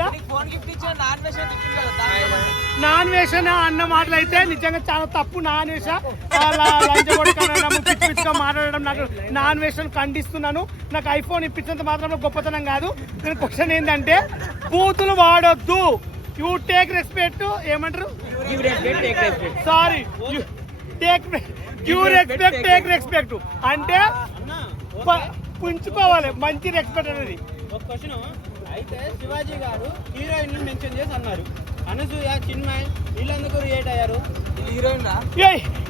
కదా. నాన్ వేషన్ అన్న మాటలు అయితే నిజంగా చాలా తప్పు. నాన్ వేష పిచ్చిగా మాట్లాడడం నాకు నాన్ వేషన్ ఖండిస్తున్నాను. నాకు ఐఫోన్ ఇప్పించినంత మాత్రం గొప్పతనం కాదు. నేను క్వశ్చన్ ఏంటంటే బూతులు వాడొద్దు. యూ టేక్ రెస్పెక్ట్ ఏమంటారు, సారీ టేక్ రెస్పెక్ట్ అంటే పుంచుకోవాలి, మంచి రెస్పెక్ట్ అనేది. ఒక క్వశ్చన్ అయితే శివాజీ గారు హీరోయిన్ మెన్షన్ చేసి అన్నారు, అనసూయ చిన్మయ్ వీళ్ళందుకు రియేట్ అయ్యారు.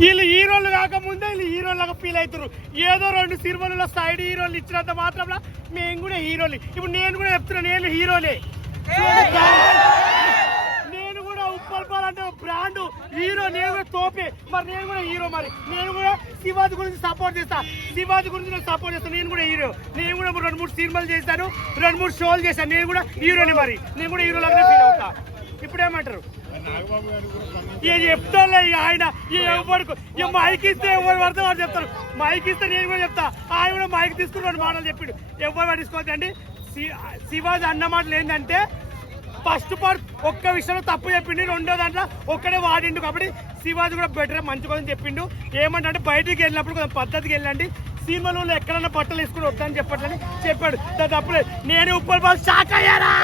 వీళ్ళు హీరోలు కాకముందే వీళ్ళు హీరోలాగా ఫీల్ అవుతారు. ఏదో 2 సినిమాలలో సైడ్ హీరోలు ఇచ్చినంత మాత్రం మేము కూడా హీరోలు. ఇప్పుడు నేను కూడా చెప్తున్నా, నేను హీరోలే. నేను కూడా ఉప్పల్పాల్ అంటే బ్రాండ్ హీరో, నేను కూడా తోపే. మరి నేను కూడా హీరో. మరి నేను కూడా శివాజీ గురించి సపోర్ట్ చేస్తా. శివాజీ గురించి నేను సపోర్ట్ చేస్తాను. నేను కూడా హీరో. నేను కూడా 2-3 సినిమాలు చేశాను, 2-3 షోలు చేశాను. నేను కూడా హీరోని. మరి నేను కూడా హీరో లాగానే ఫీల్ అవుతా. ఇప్పుడు ఏమంటారు చెప్తాను ఆయన ఎవరికి మైక్ ఇస్తే ఎవరు పడితే వాడు చెప్తారు. మైక్ ఇస్తే నేను కూడా చెప్తా. ఆయన కూడా మైక్ తీసుకుని 2 మాటలు చెప్పిండు. ఎవరు పట్టించుకోవద్దండి. శివాజీ అన్న మాటలు ఏంటంటే ఫస్ట్ పార్ట్ ఒక్క విషయంలో తప్పు చెప్పిండు, 2వ దాంట్లో ఒక్కడే వాడిండు. కాబట్టి శివాజీ కూడా బెటర్ మంచి కోసం చెప్పిండు. ఏమంటే బయటికి వెళ్ళినప్పుడు కొంచెం పద్ధతికి వెళ్ళండి. సినిమాలో ఎక్కడన్నా బట్టలు వేసుకుని వద్దని చెప్పట్లని చెప్పాడు. తప్పులేదు. నేను ఉప్పల్ షాక్ అయ్యారా.